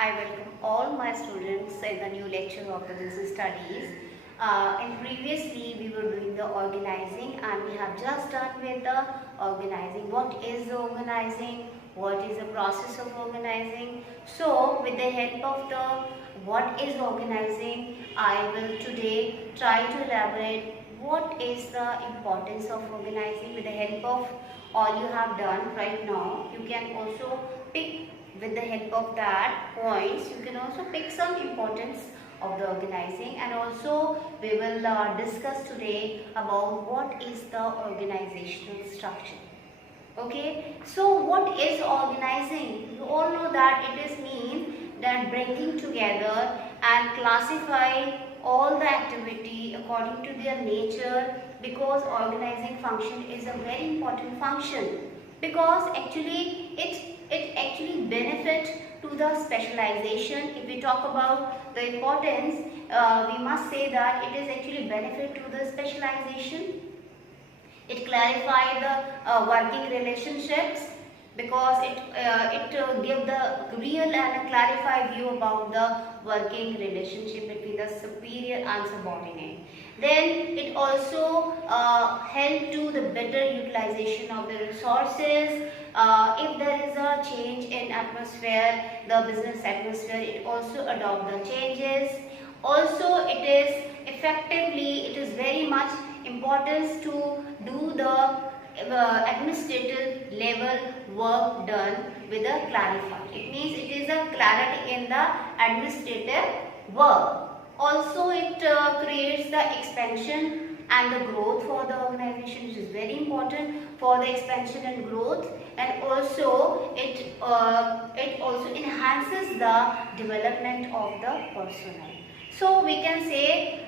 I welcome all my students in the new lecture of the business studies. And previously we were doing the organizing and we have just done with the organizing. What is the organizing? What is the process of organizing? So with the help of the what is organizing, I will today try to elaborate what is the importance of organizing. With the help of all you have done right now, you can also pick, with the help of that points, you can also pick some importance of the organizing, and also we will discuss today about what is the organizational structure. Okay, so what is organizing? You all know that it is mean that bringing together and classify all the activity according to their nature, because organizing function is a very important function, because actually it actually benefit to the specialization. If we talk about the importance, we must say that it is actually benefit to the specialization. It clarifies the working relationships, because it give the real and a clarified view about the working relationship between the superior and subordinate. Then it also help to the better utilization of the resources. If there is a change in atmosphere, the business atmosphere, it also adopt the changes. Also it is effectively, it is very much importance to do the administrative level work done with a clarify. It means it is a clarity in the administrative work. Also it creates the expansion and the growth for the organization, which is very important for the expansion and growth. And also it also enhances the development of the personnel. So we can say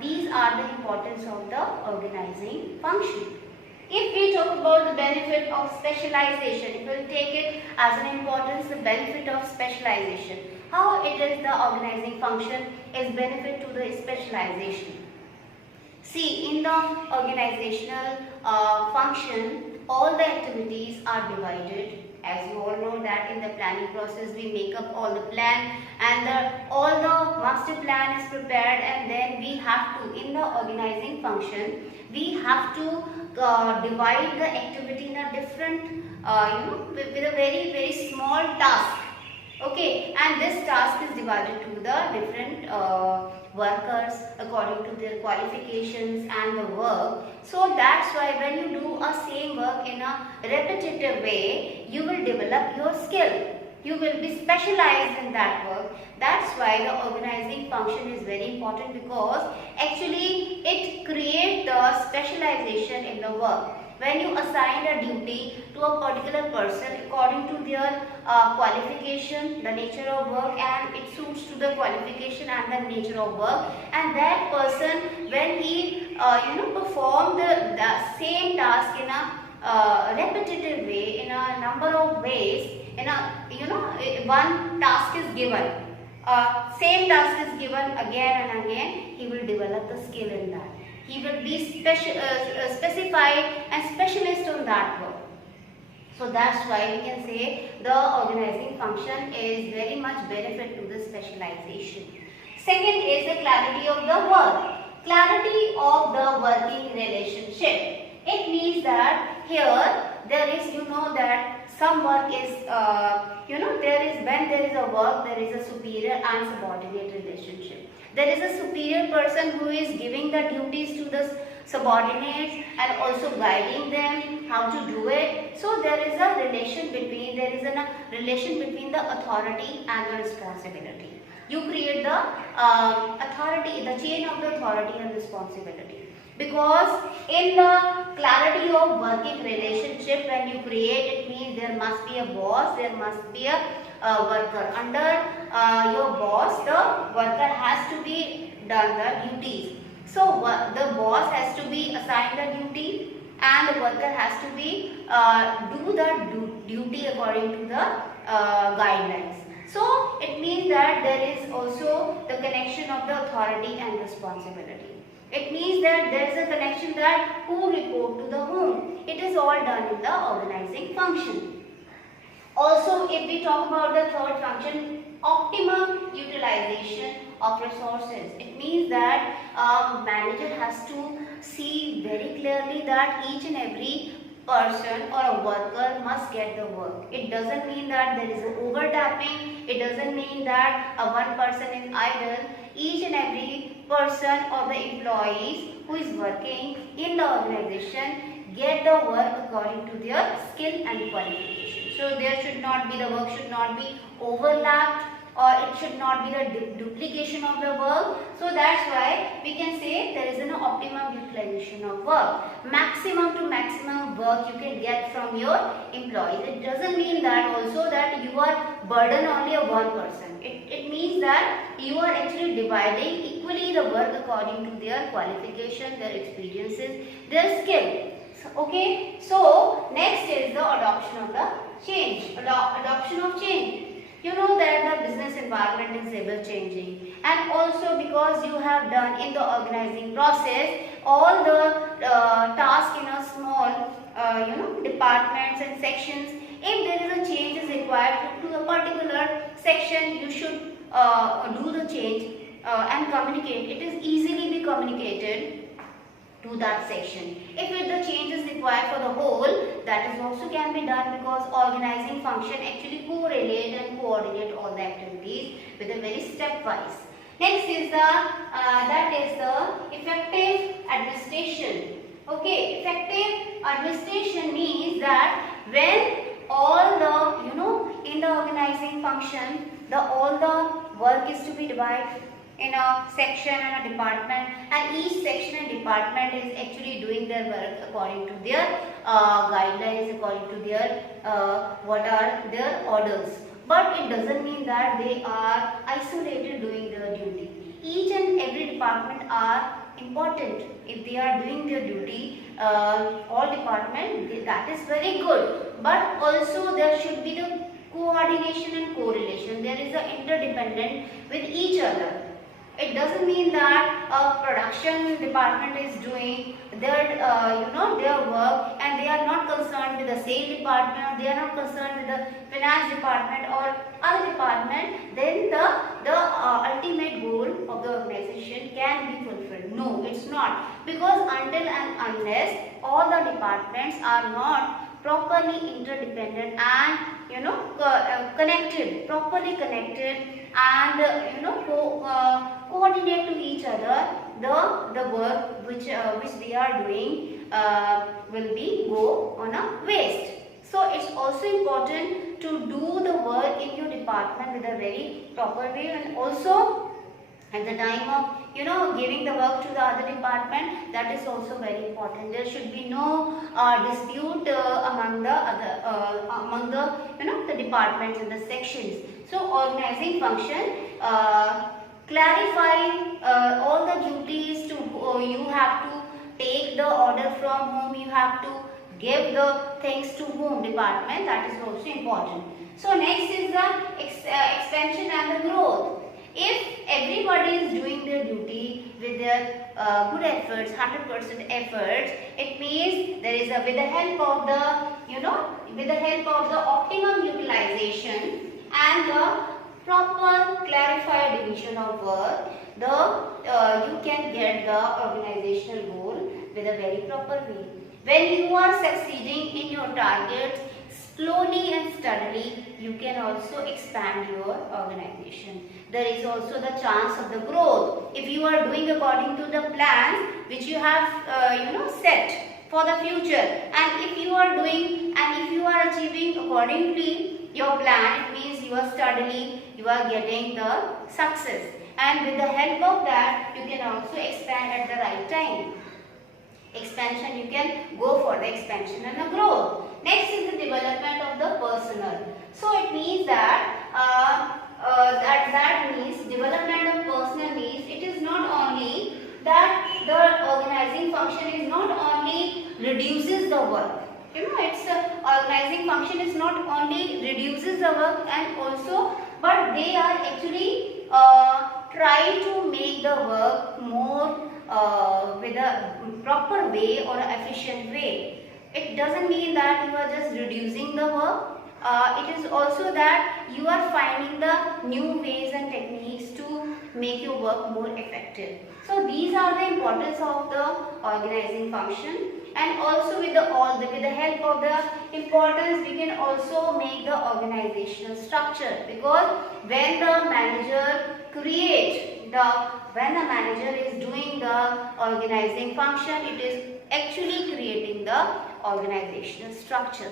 these are the importance of the organizing function. If we talk about the benefit of specialization, if we take it as an importance, the benefit of specialization, how it is the organizing function is benefit to the specialization. See, in the organizational function, all the activities are divided. As you all know that in the planning process, we make up all the plan, and all the master plan is prepared, and then we have to, in the organizing function, we have to divide the activity in a different, with a very small task. Okay, and this task is divided to the different workers according to their qualifications and the work. So that's why when you do a same work in a repetitive way, you will develop your skill. You will be specialized in that work. That's why the organizing function is very important, because actually it creates the specialization in the work. When you assign a duty to a particular person according to their qualification, the nature of work, and it suits to the qualification and the nature of work, and that person, when he perform the same task in a repetitive way, in a number of ways, in a one task is given, same task is given again and again, he will develop the skill in that. He will be specified and specialist on that work. So that's why we can say the organizing function is very much benefit to the specialization. Second is the clarity of the work. Clarity of the working relationship. It means that here there is, that some work is, when there is a work, there is a superior and subordinate relationship. There is a superior person who is giving the duties to the subordinates and also guiding them how to do it. So there is a relation between, the authority and the responsibility. You create the authority, the chain of the authority and responsibility. Because in the clarity of working relationship, when you create, it means there must be a boss, there must be a worker. Under your boss, the worker has to be done the duties. So the boss has to be assigned the duty, and the worker has to be do the duty according to the guidelines. So it means that there is also the connection of the authority and responsibility. It means that there is a connection that who report to the whom. It is all done in the organizing function. Also, if we talk about the third function, optimum utilization of resources. It means that manager has to see very clearly that each and every person or a worker must get the work. It doesn't mean that there is overtapping. It doesn't mean that one person is idle. Each and every person or the employees who is working in the organization get the work according to their skill and qualification. So there should not be, the work should not be overlapped, or it should not be the duplication of the work. So that's why we can say there is an optimum utilization of work. Maximum to maximum work you can get from your employees. It doesn't mean that also that you are burden only of one person. It means that you are actually dividing equally the work according to their qualification, their experiences, their skill. Okay, so next is the adoption of the change. Adoption of change. You know that the business environment is ever changing, and also because you have done in the organizing process all the tasks in a small departments and sections. If there is a change is required to a particular section, you should do the change and communicate. It is easily be communicated to that section. If the change is required for the whole, that is also can be done, because organizing function actually correlate and coordinate all the activities with a very stepwise. Next is the effective administration. Okay, effective administration means that when all the in the organizing function all the work is to be divided in a section and a department, and each section and department is actually doing their work according to their guidelines, according to their what are their orders. But it doesn't mean that they are isolated doing their duty. Each and every department are important. If they are doing their duty, all department, that is very good. But also there should be the coordination and correlation. There is a interdependent with each other. It doesn't mean that a production department is doing their their work and they are not concerned with the sales department, or they are not concerned with the finance department or other department, then the ultimate goal of the organization can be fulfilled. No, it's not, because until and unless all the departments are not properly interdependent and connected, properly connected, and coordinate to each other, the work which they are doing will be go on a waste. So it's also important to do the work in your department with a very proper way, and also at the time of giving the work to the other department, that is also very important. There should be no dispute among the departments and the sections. So organizing function clarify all the duties to you have to take the order from whom, you have to give the things to whom department, that is also important. So next is the expansion and the growth. If everybody is doing their duty with their good efforts, 100% efforts, it means there is with the help of the optimum utilization and the proper clarified division of work, you can get the organizational goal with a very proper way. When you are succeeding in your targets, slowly and steadily, you can also expand your organization. There is also the chance of the growth. If you are doing according to the plans which you have set for the future, and if you are doing and if you are achieving accordingly your plan, it means you are steadily, you are getting the success, and with the help of that you can also expand at the right time. Expansion, you can go for the expansion and the growth. Next is the development of the personnel. So it means that that means development of personnel means it is not only that the organizing function is not only reduces the work. It's organizing function is not only reduces the work and also, but they are actually try to make the work more with a proper way or an efficient way. It doesn't mean that you are just reducing the work, it is also that you are finding the new ways and techniques to make your work more effective. So these are the importance of the organizing function, and also with the help of the importance we can also make the organizational structure, because when the manager is doing the organizing function, it is actually creating the organizational structure.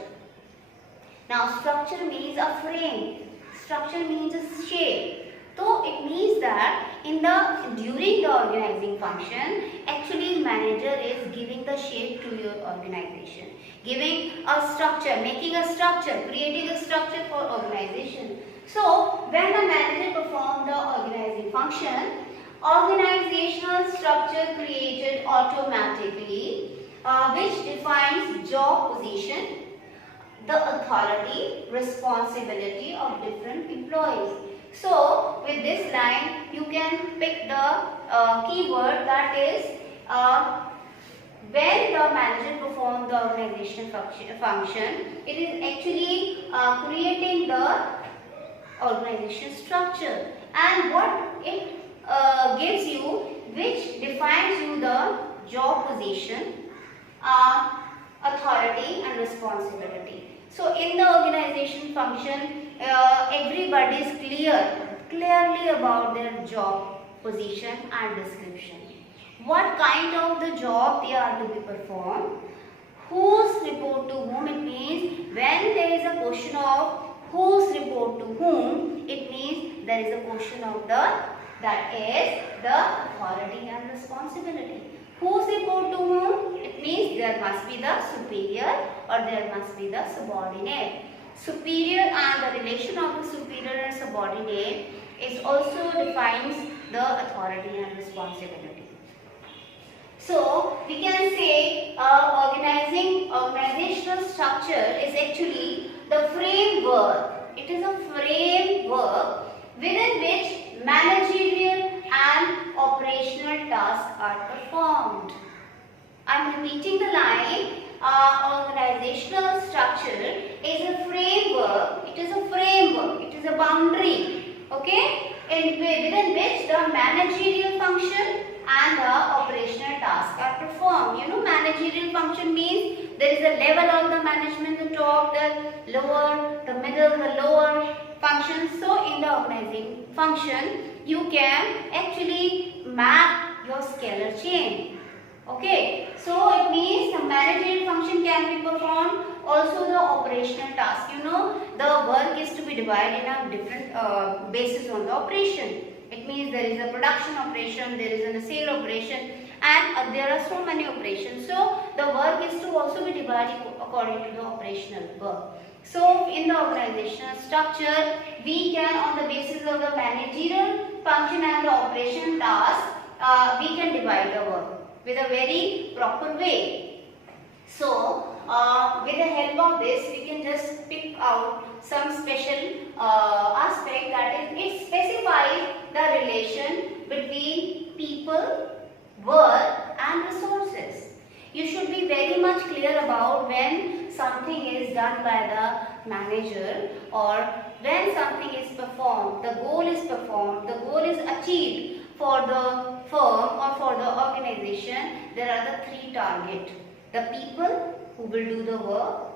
Now structure means a frame, structure means a shape. So it means that during the organizing function, actually manager is giving the shape to your organization, giving a structure, making a structure, creating a structure for organization. So when the manager performs the organizing function, organizational structure created automatically, which defines job position, the authority, responsibility of different employees. So with this line you can pick the keyword, that is when the manager performs the organization function, it is actually creating the organization structure, and what it gives you, which defines you the job position, authority and responsibility. So in the organization function, everybody is clearly about their job position and description. What kind of the job they are to be performed, whose report to whom. It means when there is a question of whose report to whom, it means there is a question of that is the authority and responsibility. Whose report to whom? It means there must be the superior or there must be the subordinate. Superior and the relation of the superior and subordinate is also defines the authority and responsibility. So we can say organizational structure is actually the framework. It is a framework within which managerial and operational tasks are performed. I am repeating the line. Organizational structure is a framework. It is a framework. It is a boundary. Okay, within which the managerial function and the operational tasks are performed. You know, managerial function means there is a level of the management, the top, the lower, the middle, the lower functions. So in the organizing function, you can actually map your scalar chain. Okay, so it means the managerial function can be performed, also the operational task. You know, the work is to be divided in a different basis on the operation. It means there is a production operation, there is a sale operation, and there are so many operations. So the work is to also be divided according to the operational work. So in the organizational structure, we can, on the basis of the managerial function and the operation task, we can divide the work with a very proper way. So with the help of this, we can just pick out some special aspect, that is, it specifies the relation between people, work and resources. You should be very much clear about when something is done by the manager or when something is performed, the goal is performed, the goal is achieved for the firm or for the organization. There are the three targets. The people who will do the work.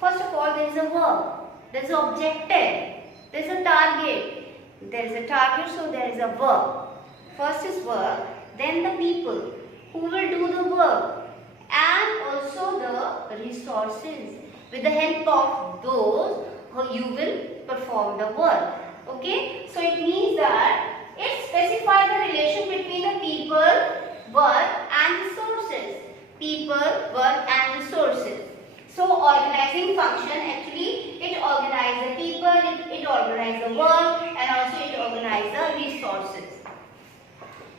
First of all, there is a work, there is an objective, there is a target. There is a target, so there is a work. First is work, then the people who will do the work, and also the resources. With the help of those, you will perform the work. Okay, so it means that it specifies the relation between the people, work and resources. People, work and resources. So organizing function, actually it organizes the people, it organizes the work, and also it organizes the resources.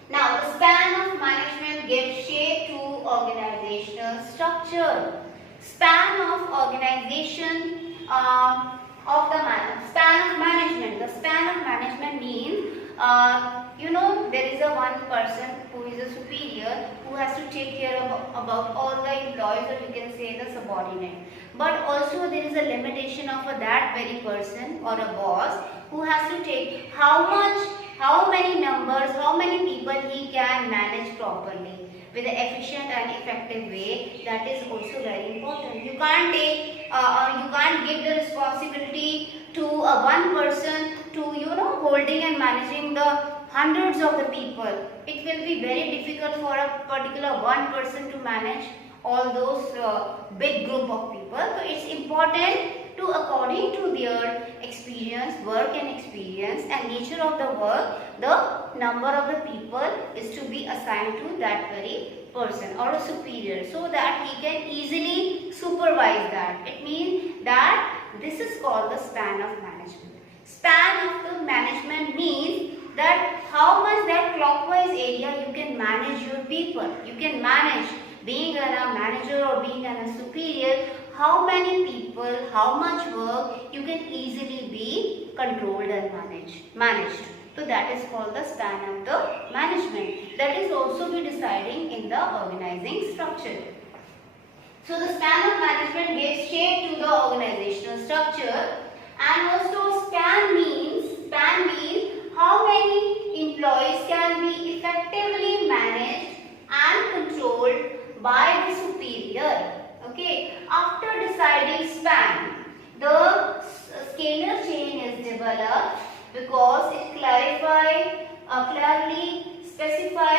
Now the span of management gives shape to organizational structure. Span of organization span of management. The span of management means, you know, there is a one person who is is a superior who has to take care of about all the employees, or you can say the subordinate. But also there is a limitation of that very person or a boss who has to take how many numbers, how many people he can manage properly with an efficient and effective way. That is also very important. You can't take or you can't give the responsibility to one person to holding and managing the hundreds of the people. It will be very difficult for a particular one person to manage all those big group of people. So it's important to, according to their experience, work and experience and nature of the work, the number of the people is to be assigned to that very person or a superior, so that he can easily supervise that. It means that this is called the span of management. Span of the management means that how much that clockwise area you can manage your people. You can manage, being a manager or being a superior, how many people, how much work you can easily be controlled and managed. So that is called the span of the management. That is also be deciding in the organizing structure. So the span of management gives shape to the organizational structure, and also span means how many employees can be effectively managed and controlled by the superior. Okay, after deciding span, the scalar chain is developed because it clearly specify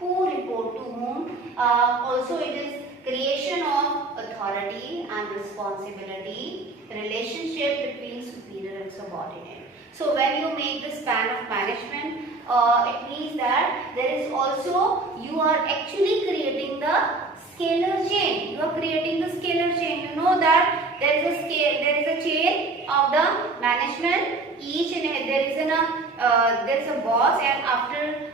who report to whom. Also it is creation of authority and responsibility, relationship between superior and subordinate. So when you make the span of management, it means that there is also, you are actually creating the scalar chain. You are creating the scalar chain. You know that there is a chain of the management. Each and there is a boss, and after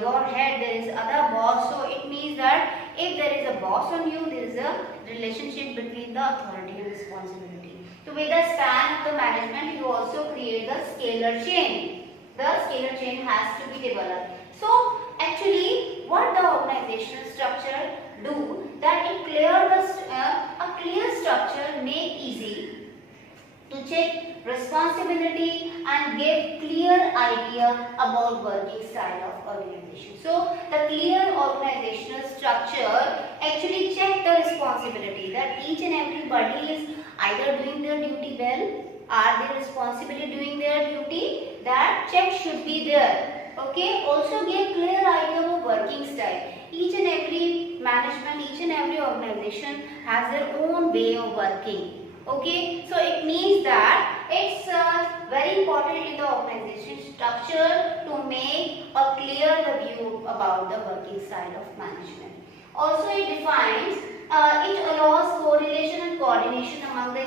your head there is other boss. So it means that if there is a boss on you, there is a relationship between the authority and responsibility. So with the span of the management, you also create the scalar chain. The scalar chain has to be developed. So actually, what the organizational structure do, that it a clear structure make easy to check responsibility and give clear idea about working style of organization. So the clear organizational structure actually check the responsibility, that each and everybody is either doing their duty well, are they responsibly doing their duty, that check should be there. Okay, also give clear idea of working style. Each and every management, each and every organization has their own way of working. Okay, so it means that it's very important in the organization structure to make a clear view about the working style of management. Also it defines, it allows correlation and coordination among the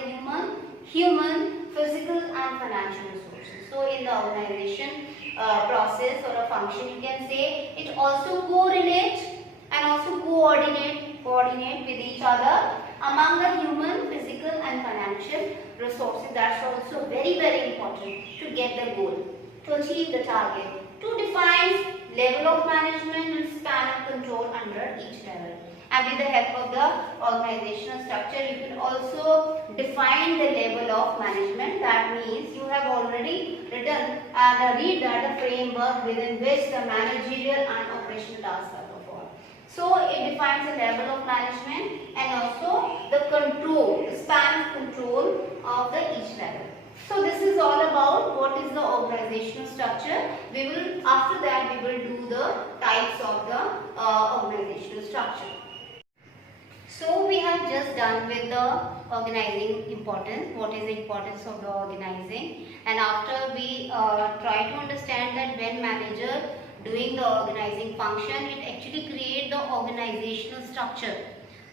human, physical and financial resources. So in the organization process or a function, you can say it also correlates and also coordinate with each other among the human, physical and financial resources. That's also very important to get the goal, to achieve the target, to define level of management and span of control under each level. And with the help of the organizational structure, you can also define the level of management. That means you have already written and read that the framework within which the managerial and operational tasks are performed. So it defines the level of management and also the control, the span of control of the each level. So this is all about what is the organizational structure. After that we will do the types of the organizational structure. So we have just done with the organizing importance, what is the importance of the organizing, and after we try to understand that when manager doing the organizing function, it actually create the organizational structure.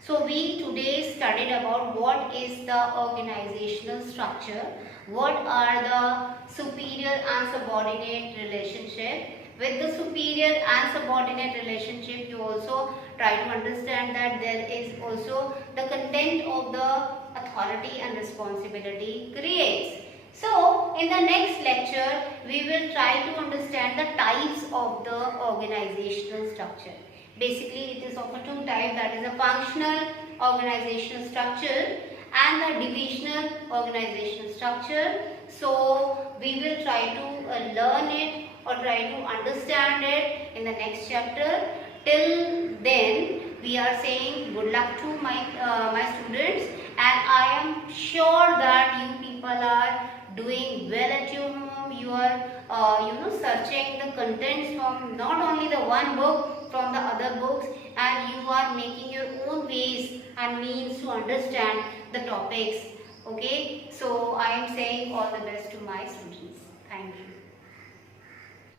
So we today studied about what is the organizational structure, what are the superior and subordinate relationship. With the superior and subordinate relationship, you also try to understand that there is also the content of the authority and responsibility creates. So in in the next lecture, we will try to understand the types of the organizational structure. Basically, it is of a two type, that is a functional organizational structure and the divisional organizational structure. So, we will try to learn it or try to understand it in the next chapter. Till then, we are saying good luck to my students, and I am sure that you people are doing well at your home. You are searching the contents from not only the one book, from the other books, and you are making your own ways and means to understand the topics. Okay, so I am saying all the best to my students. Thank you.